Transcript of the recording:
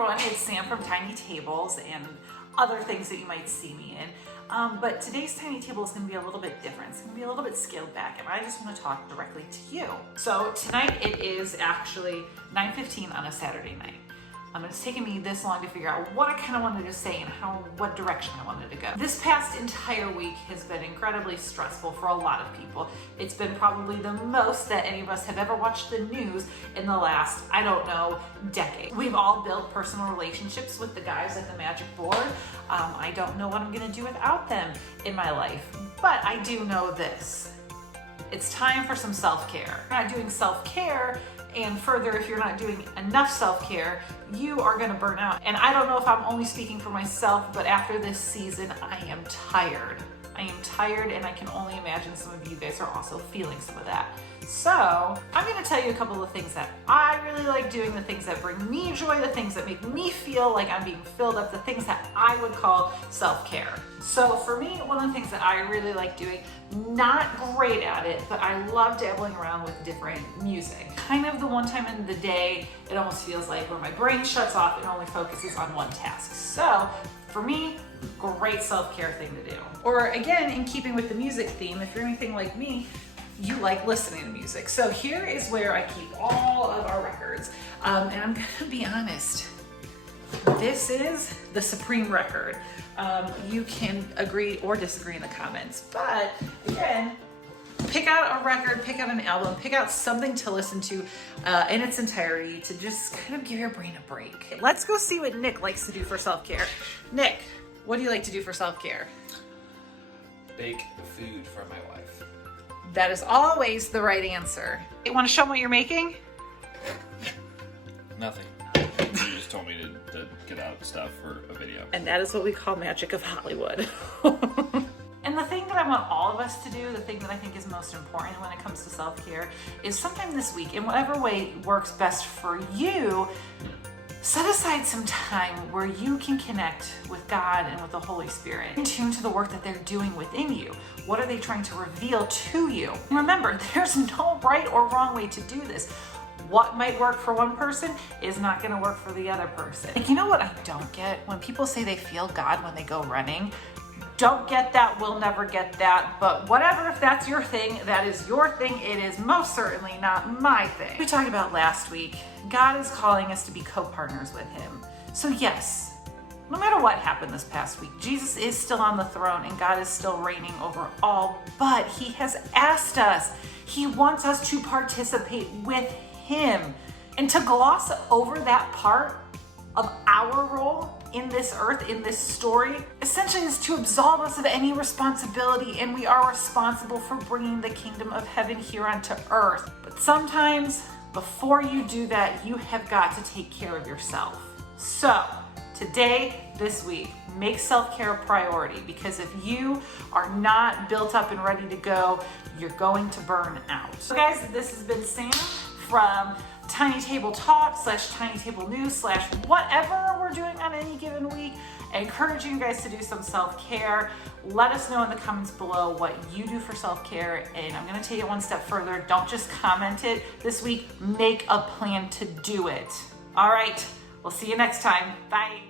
everyone, it's Sam from Tiny Tables and other things that you might see me in. But today's Tiny Table is going to be a little bit different. It's going to be a little bit scaled back, and I just want to talk directly to you. So tonight it is actually 9:15 on a Saturday night. It's taken me this long to figure out what I kind of wanted to say and what direction I wanted to go. This past entire week has been incredibly stressful for a lot of people. It's been probably the most that any of us have ever watched the news in the last, I don't know, decade. We've all built personal relationships with the guys at the Magic Board. I don't know what I'm gonna do without them in my life, but I do know this. It's time for some self-care. If you're not doing self-care, and further, if you're not doing enough self-care, you are gonna burn out. And I don't know if I'm only speaking for myself, but after this season, I am tired. I am tired, and I can only imagine some of you guys are also feeling some of that. So I'm gonna tell you a couple of things that I really like doing, the things that bring me joy, the things that make me feel like I'm being filled up, the things that I would call self-care. So for me, one of the things that I really like doing, not great at it, but I love dabbling around with different music. Kind of the one time in the day, it almost feels like where my brain shuts off and only focuses on one task. So for me, great self-care thing to do. Or again, in keeping with the music theme, if you're anything like me, you like listening to music. So here is where I keep all of our records. And I'm gonna be honest, this is the supreme record. You can agree or disagree in the comments, but again, pick out a record, pick out an album, pick out something to listen to in its entirety to just kind of give your brain a break. Let's go see what Nick likes to do for self-care. Nick, what do you like to do for self-care? Bake food for my wife. That is always the right answer. You want to show them what you're making? Nothing. You just told me to get out stuff for a video. And that is what we call magic of Hollywood. And the thing that I want all of us to do, the thing that I think is most important when it comes to self-care, is sometime this week, in whatever way works best for you, set aside some time where you can connect with God and with the Holy Spirit. In tune to the work that they're doing within you. What are they trying to reveal to you? And remember, there's no right or wrong way to do this. What might work for one person is not gonna work for the other person. Like, you know what I don't get? When people say they feel God when they go running, don't get that, will never get that, but whatever, if that's your thing, that is your thing. It is most certainly not my thing. We talked about last week, God is calling us to be co-partners with him. So yes, no matter what happened this past week, Jesus is still on the throne and God is still reigning over all, but he has asked us, he wants us to participate with him. And to gloss over that part of our role in this earth, in this story, essentially is to absolve us of any responsibility, and we are responsible for bringing the kingdom of heaven here onto earth. But sometimes, before you do that, you have got to take care of yourself. So, today, this week, make self-care a priority, because if you are not built up and ready to go, you're going to burn out. So guys, this has been Sam from Tiny Table Talk / Tiny Table News / whatever we're doing on any given week. I encourage you guys to do some self-care. Let us know in the comments below what you do for self-care, and I'm gonna take it one step further. Don't just comment it this week, make a plan to do it. All right, we'll see you next time. Bye.